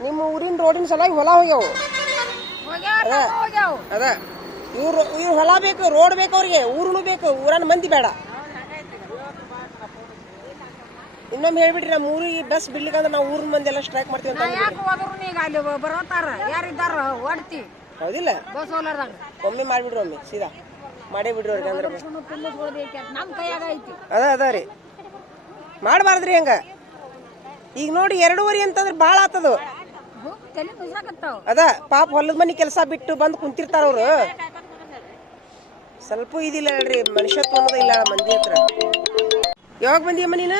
ನಿಮ್ಮ ಊರಿನ ರೋಡಿನ ಸಲುವಾಗಿ ಹೊಲ ಹೋಗ್ಯಾವು. ಹೋಗ್ಯಾವ ಅದ. ಇವ್ರು ಇವ್ರು ಹೊಲ ಬೇಕು ರೋಡ್ ಬೇಕು ಅವ್ರಿಗೆ ಊರುನು ಬೇಕು ಊರನ್ನ ಮಂದಿ ಬೇಡ. ಇನ್ನೊಮ್ಮೆ ಹೇಳ್ಬಿಡ್ರಿ ನಮ್ಮ ಊರಿಗೆ ಬಸ್ ಬಿಡ್ಲಿಕ್ಕಂದ್ರೆ ನಾವು ಊರಿನ ಮಂದಿ ಎಲ್ಲ ಸ್ಟ್ರೈಕ್ ಮಾಡ್ತೀವಿ ಅಂತ ಅಂದ್ಬಿಡ್ರಿ. ಯಾಕೆ ಹೋದ್ರು ಈಗ ಅಲ್ಲಿ ಬರೋತಾರ? ಯಾರಿದ್ದಾರ ಹೊಡ್ತಿ ಹೌದಿಲ್ಲ. ಬಸ್ ಹೋಲಾರ್ದಾಗ ಒಮ್ಮೆ ಮಾಡ್ಬಿಡ್ರಿ ಒಮ್ಮೆ ಸೀದಾ. ಮಾಡೇ ಬಿಡ್ರಿ ಅವ್ರಿಗೆ ಅಂದ್ರೆ. ನಮ್ಮ ಕೈಯಾಗ ಐತಿ. ಅದ ಅದ ರೀ. ಮಾಡಬಾರ್ದ್ರಿ ಹಂಗ. ಈಗ ನೋಡಿ ಎರಡೂವರೆ ಅಂತಂದ್ರೆ ಭಾಳ ಆತದು. ಅದ ಪಾಪ ಹೊಲದ ಮನಿ ಕೆಲಸ ಬಿಟ್ಟು ಬಂದು ಕುಂತಿರ್ತಾರ ಅವ್ರು. ಸ್ವಲ್ಪ ಇದಿಲ್ಲ ಹೇಳ್ರಿ ಮನುಷ್ಯತ್ವ ಅನ್ನೋದು ಇಲ್ಲ ಮಂದಿ ಹತ್ರ. ಯಾವಾಗ ಬಂದಿಯಮ್ಮ ನೀನು?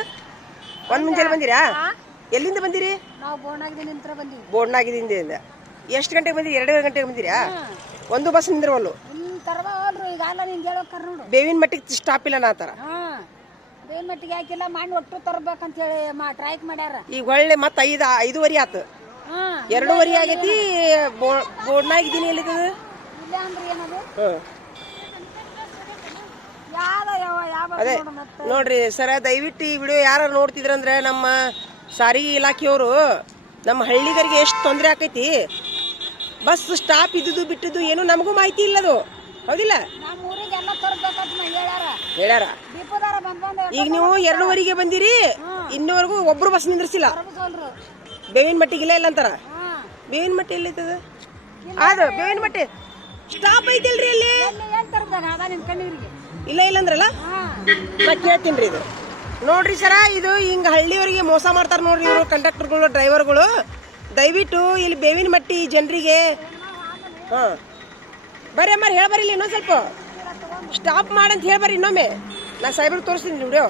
ಒಂದ್ ಮುಂಜಾನೆ ಬಂದಿರಾ? ಎಲ್ಲಿಂದ ಬಂದಿರಿ? ಬೋಡ್ನಾಗಿದಿಂದ ಎಷ್ಟು ಗಂಟೆಗೆ ಬಂದಿರಿ? ಎರಡೂವರೆ ಗಂಟೆಗೆ ಬಂದಿರಾ? ಒಂದು ಬಸ್ ನಿಂದಿರವಲ್ಲು. ಬೇವಿನ ಮಟ್ಟಿಗೆ ಸ್ಟಾಪ್ ಇಲ್ಲ ನಾ ತರ ಬೇವಿನ ಮಟ್ಟಿಗೆ ಹಾಕಿಲ್ಲ ಮಾಡಿ ಒಟ್ಟು ತರ್ಬೇಕಂತ ಹೇಳಿ ಟ್ರೈಕ್ ಮಾಡ್ಯಾರ. ಈಗ ಒಳ್ಳೆ ಮತ್ತೆ ಐದು ಐದುವರೆ ಆತು. ಎರಡೂವರೆ ಆಗೈತಿ ಬೋಡ್ನಾಗಿದ್ದೀನಿ ಎಲ್ಲಿ ಅದೇ ನೋಡ್ರಿ ಸರ ದಯವಿಟ್ಟು ಈ ವಿಡಿಯೋ ಯಾರು ನೋಡ್ತಿದ್ರಂದ್ರೆ ನಮ್ಮ ಸಾರಿಗೆ ಇಲಾಖೆಯವರು ನಮ್ಮ ಹಳ್ಳಿಗರಿಗೆ ಎಷ್ಟು ತೊಂದರೆ ಆಕೈತಿ. ಬಸ್ ಸ್ಟಾಪ್ ಇದ್ದುದು ಬಿಟ್ಟಿದ್ದು ಏನು ನಮಗೂ ಮಾಹಿತಿ ಇಲ್ಲ ಅದು ಹೌದಿಲ್ಲ ಹೇಳ್ಯಾರ. ಈಗ ನೀವು ಎರಡೂವರೆಗೆ ಬಂದಿರಿ ಇನ್ನೂವರೆಗೂ ಒಬ್ರು ಬಸ್ ನಿಂದ್ರಿಸಿಲ್ಲ. ಬೇವಿನ ಮಟ್ಟಿಗೆ ಇಲ್ಲ ಇಲ್ಲ ಅಂತಾರ? ಬೇವಿನ ಮಟ್ಟಿ ಎಲ್ಲೈತದ ಅದು ಬೇವಿನ ಮಟ್ಟಿ. ಸ್ಟಾಪ್ ಐತಿಲ್ರಿ ಅಲ್ಲಿ? ಇಲ್ಲ ಇಲ್ಲ ಅಂದ್ರಲ್ಲ? ನಾ ಕೇಳ್ತೀನಿ ಇದು. ನೋಡ್ರಿ ಸರ ಇದು ಹಿಂಗ ಹಳ್ಳಿಯವರಿಗೆ ಮೋಸ ಮಾಡ್ತಾರ ನೋಡ್ರಿ ಇವರು ಕಂಡಕ್ಟರ್ಗಳು ಡ್ರೈವರ್ಗಳು ದಯವಿಟ್ಟು ಇಲ್ಲಿ ಬೇವಿನ ಮಟ್ಟಿ ಜನರಿಗೆ ಹಾ. ಬರ್ರಿ ಅಮ್ಮ ಹೇಳ್ಬರಿ ಇಲ್ಲಿ ಇನ್ನೊಂದ್ ಸ್ವಲ್ಪ. ಸ್ಟಾಪ್ ಮಾಡಂತ ಹೇಳ್ಬರಿ ಇನ್ನೊಮ್ಮೆ. ನಾ ಸಾಹೇಬ್ರಿಗೆ ತೋರಿಸ್ತೀನಿ ವಿಡಿಯೋ.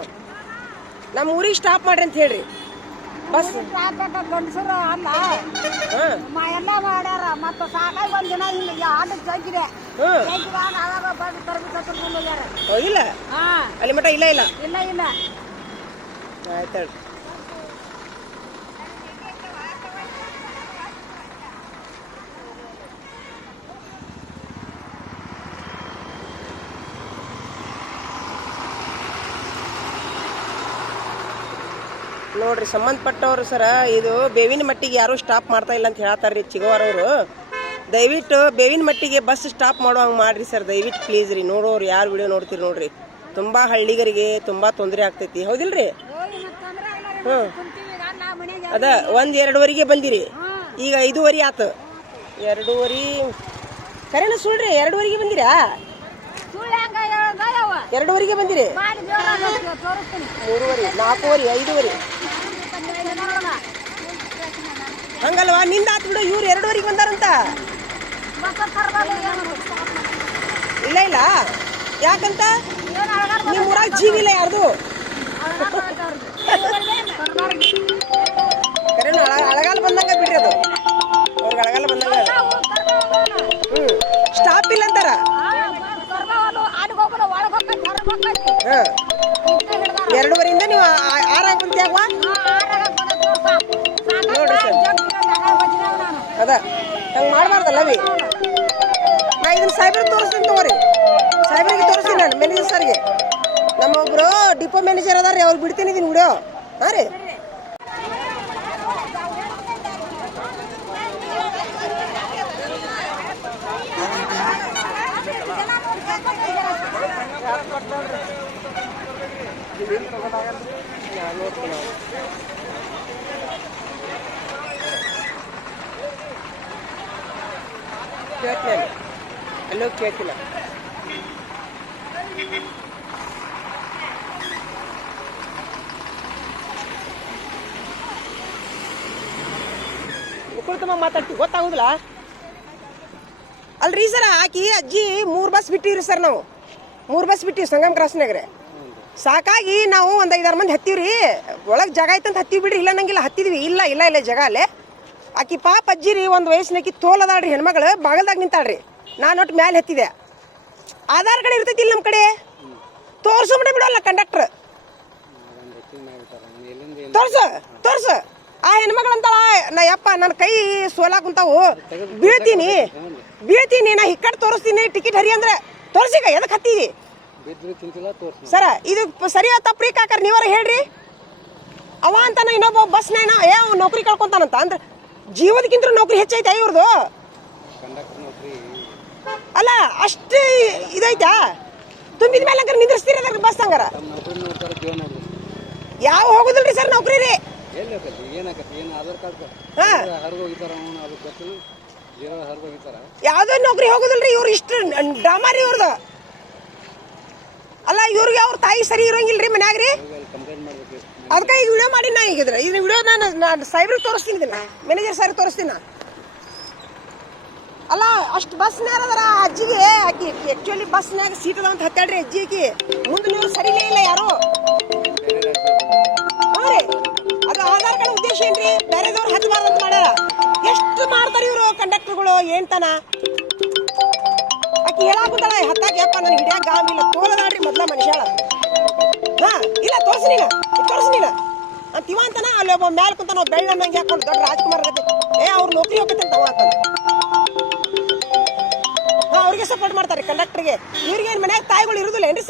ನಮ್ಮ ಊರಿಗೆ ಸ್ಟಾಪ್ ಮಾಡ್ರಿ ಅಂತ ಹೇಳ್ರಿ. ಬಸ್. ಗಂಡಸರು ಅಲ್ಲ. ಮ ಎಲ್ಲ ಮಾಡ್ಯಾರ. ಮತ್ತು ಸಾಕಾಗಿ ಒಂದ್ ದಿನ ಇಲ್ಲ ಆಟೋ ಜಗ್ಗಿದೆ. ಜಗ್ಗಿದಾಗ ಅವಾಗ ಬಂದು ಹೋಗ್ಯಾರ. ಹೌದಿಲ್ಲ ಹಾಂ. ಅಲ್ಲಿ ಮಟ್ಟ ಇಲ್ಲ ಇಲ್ಲ. ಇಲ್ಲ ಇಲ್ಲ. ಆಯ್ತು ನೋಡ್ರಿ ಸಂಬಂಧಪಟ್ಟವ್ರು ಸರ ಇದು ಬೇವಿನ ಮಟ್ಟಿಗೆ ಯಾರು ಸ್ಟಾಪ್ ಮಾಡ್ತಾ ಇಲ್ಲ ಅಂತ ಹೇಳ್ತಾರ್ರಿ ಚಿಗವರವರು ದಯವಿಟ್ಟು ಬೇವಿನ ಮಟ್ಟಿಗೆ ಬಸ್ ಸ್ಟಾಪ್ ಮಾಡುವಂಗೆ ಮಾಡ್ರಿ ಸರ್ ದಯವಿಟ್ಟು ಪ್ಲೀಸ್ ರೀ. ನೋಡೋರು ಯಾರು ವಿಡಿಯೋ ನೋಡ್ತೀರಿ ನೋಡ್ರಿ. ತುಂಬಾ ಹಳ್ಳಿಗರಿಗೆ ತುಂಬಾ ತೊಂದರೆ ಆಗ್ತೈತಿ. ಹೌದಿಲ್ರಿ? ಹ್ಞೂ ಅದ ಒಂದ್ ಎರಡುವರೆಗೆ ಬಂದಿರಿ. ಈಗ ಐದೂವರೆ ಆತು. ಎರಡೂವರೆ ಕರೆನ ಸುಳ್ರಿ ಎರಡೂವರೆಗೆ ಬಂದಿರಾ? ಎರಡುವರೆಗೆ ಹೆಂಗ ಬಂದಿರಿ? ಮಾಡಿ ಮೂರುವರೆ ನಾಲ್ಕೂವರೆ ಐದೂವರೆ. ಹಂಗಲ್ವಾ? ನಿಂದ ಆತ್ ಬಿಡು ಇವ್ರು ಎರಡೂವರೆಗೆ ಬಂದಾರಂತ. ಇಲ್ಲ ಇಲ್ಲ. ಯಾಕಂತ? ನಿಮ್ಮ ಊರಾಗ ಜೀವಿಲ್ಲ ಯಾರ್ದು? ಕರೆನ ಅಳಗಾಲ ಬಂದಂಗ ಬಿಡ್ರಿ ಅದು. ಅವ್ರಿಗೆ ಅಳಗಾಲ ಬಂದಂಗ ಸ್ಟಾಪ್ ಇಲ್ಲ ಅಂತಾರ? ಹಾ. ಅದ. ಹಂಗೆ ಮಾಡಬಾರ್ದಲ್ಲ ಬಿ ನಾ ಇದನ್ನ ಸಾಹೇಬ್ರಿಗೆ ತೋರಿಸ್ತೀನಿ ತಗೋರಿ. ಸಾಹೇಬ್ರಿಗೆ ತೋರಿಸ್ತೀನಿ ನಾನು ಮ್ಯಾನೇಜರ್ ಸರ್ಗೆ ನಮ್ಮೊಬ್ರು ಡಿಪೋ ಮ್ಯಾನೇಜರ್ ಅದಾರ ರೀ ಅವ್ರು ಬಿಡ್ತೀನಿ ಇದನ್ನ ವಿಡಿಯೋ ಹಾಂ ರೀ? ಕೇಳ್ತೀನಿ. ಅಲ್ಲೋ ಕೇಳ್ತಿಲ್ಲ ಉಕ್ಕಳ್ತಮ್ಮ ಮಾತಾಡ್ತೀವಿ ಗೊತ್ತಾಗುದಿಲ್ಲ? ಅಲ್ರಿ ಸರ್, ಆಕಿ ಅಜ್ಜಿ ಮೂರು ಬಸ್ ಬಿಟ್ಟಿವ್ರಿ ಸರ್ ನಾವು. ಮೂರು ಬಸ್ ಬಿಟ್ಟಿವಿ ಸಂಗಮ್ ನಗರ. ಸಾಕಾಗಿ ನಾವು ಒಂದು ಐದಾರು ಮಂದಿ ಹತ್ತೀವ್ರಿ. ಒಳಗೆ ಜಾಗ ಐತಂತ ಹತ್ತೀವಿ ಬಿಡ್ರಿ, ಇಲ್ಲ ನಂಗಿಲ್ಲ ಹತ್ತಿದ್ವಿ. ಇಲ್ಲ ಇಲ್ಲ ಇಲ್ಲ, ಜಾಗ ಅಲ್ಲೇ. ಆಕಿ ಪಾಪ ಅಜ್ಜಿ ರೀ ಒಂದು ವಯಸ್ಸಿನಾಕಿ ತೋಲದಾಳ್ರಿ ಹೆಣ್ಮಗಳು, ಬಾಗಲ್ದಾಗ ನಿಂತಾಳ್ರಿ. ನಾನು ಒಟ್ಟು ಮ್ಯಾಲೆ ಹತ್ತಿದೆ. ಆಧಾರ್ ಕಾರ್ಡ್ ಇರ್ತೈತಿ ಇಲ್ಲಿ ನಮ್ಮ ಕಡೆ? ತೋರ್ಸು ಬಿಡೋಲ್ಲ ಕಂಡಕ್ಟರ್ ತೋರ್ಸು ತೋರ್ಸು. ಆ ಹೆಣ್ಮಗಳಂತಳ ನಾ ಯಪ್ಪ ನನ್ನ ಕೈ ಸೋಲಾ ಕುಂತಾವು. ಬೀಳ್ತೀನಿ. ಬೀಳ್ತೀನಿ, ನಾ ಹಿಕ್ಕಟ್ಟು ತೋರಿಸ್ತೀನಿ ಟಿಕೆಟ್ ಹರಿ ಅಂದ್ರೆ ತೋರ್ಸಿಗ ಎದಕ್ಕೆ ಹತ್ತೀವಿ ಸರ, ಇದು ಸರಿಯಾದ ಸರಿ ತಪ್ಪ್ರಿ ಕಾಕರ್ ನೀವರ ಹೇಳ್ರಿ. ಅವ ಅಂತಾನ, ಇನ್ನೊಬ್ಬ ಬಸ್ನೇನ ಏ ನೌಕರಿ ಕಳ್ಕೊಂತಾನಂತ, ಅಂದ್ರೆ ಜೀವದಕ್ಕಿಂತ ನೌಕರಿ ಹೆಚ್ಚೈತಾ ಇವ್ರದ್ದು ಅಲ್ಲ ಅಷ್ಟು ಇದೈತಾ? ತುಂಬಿದ ಮೇಲೆ ಹಂಗಾರೆ ನಿಂದ್ರಿಸ್ತೀರ ಅದ್ರ ಬಸ್ ಹಂಗಾರ? ಯಾವ ಹೋಗುದಿಲ್ರಿ ಸರ್ ನೌಕರಿ ರೀ? ಯಾವುದೋ ನೌಕರಿ ಹೋಗುದಿಲ್ರಿ ಇವ್ರು ಇಷ್ಟು ಡ್ರಾಮಾ ರೀ ಇವ್ರದ್ದು ಅಲ್ಲ, ಇವ್ರಿಗೆ ಅವ್ರ ತಾಯಿ ಸರಿ ಮನ್ಯಾಗ ರೀ? ಹೋಗಿ ಅಲ್ಲಿ ಅದಕ್ಕೆ ಈಗ ವಿಡಿಯೋ ಮಾಡಿ ನಾ ಈಗಿದ್ರೆ ಇದು ವಿಡಿಯೋ ನಾನು ನಾನು ಸೈಬ್ರಿಗೆ ತೋರಿಸ್ತೀನಿ ಇದನ್ನ. ಮ್ಯಾನೇಜರ್ ಸರ್ ತೋರಿಸ್ತೀನಿ ನಾ. ಅಲ್ಲ, ಅಷ್ಟು ಬಸ್ ಅದರ ಅಜ್ಜಿಗೆ ಆಕಿ ಆ್ಯಕ್ಚುಲಿ ಬಸ್ನ್ಯಾಗ ಸೀಟ್ ಅದಾವ ಅಂತ ಹತ್ತಾಡ್ರಿ ಅಜ್ಜಿ ಆಕಿ. ಮುಂದೆ ನೀವು ಸರಿ ಇಲ್ಲ ಯಾರು? ಹ್ಞೂ ರೀ. ಅದು ಆಧಾರ್ ಕಾರ್ಡ್ ಉದ್ದೇಶ ಏನ್ರಿ? ಬೇರೆದವ್ರು ಹಚ್ಚಬಾರ್ದು ಅಂತ ಮಾಡ್ಯಾರ. ಎಷ್ಟು ಮಾಡ್ತಾರೆ ಇವರು ಕಂಡಕ್ಟರ್ಗಳು ಏನ್ತನ ಆಕಿ ಹೇಳಾಕುತ್ತಾಳ, ಹತ್ತಾಕ ಯಪ್ಪ ನನಗೆ ಹಿಡಿಯಾಕ ಗಾಮಿಲ್ಲ ತೋಲದಾಡ್ರಿ ಮೊದ್ಲ ಮನುಷ್ಯಾಳ ಹಾ, ಇಲ್ಲ, ತೋರ್ಸಿ ನೀನು ತೋರ್ಸಿ ನೀನು. ಅಂತ ಇವ ಅಂತಾನ, ಅಲ್ಲಿ ಒಬ್ಬ ಮ್ಯಾಲ ಕುಂತ ನಾವು ಬೆಳ್ಳ ನಂಗೆ ಹಾಕೊಂಡು ದೊಡ್ಡ ರಾಜ್ಕುಮಾರ್ ಗತಿ ಏ, ಅವ್ರು ನೌಕರಿ ಹೋಗ್ತಂತ ಅವ ಅಂತ ಅವ್ರಿಗೆ ಸಪೋರ್ಟ್ ಮಾಡ್ತಾರೆ ಕಂಡಕ್ಟರ್ಗೆ. ಇವ್ರಿಗೆ ಏನು ಮನ್ಯಾಗ ತಾಯಿಗಳು ಇರುದಿಲ್ಲ ಏನ್ರಿ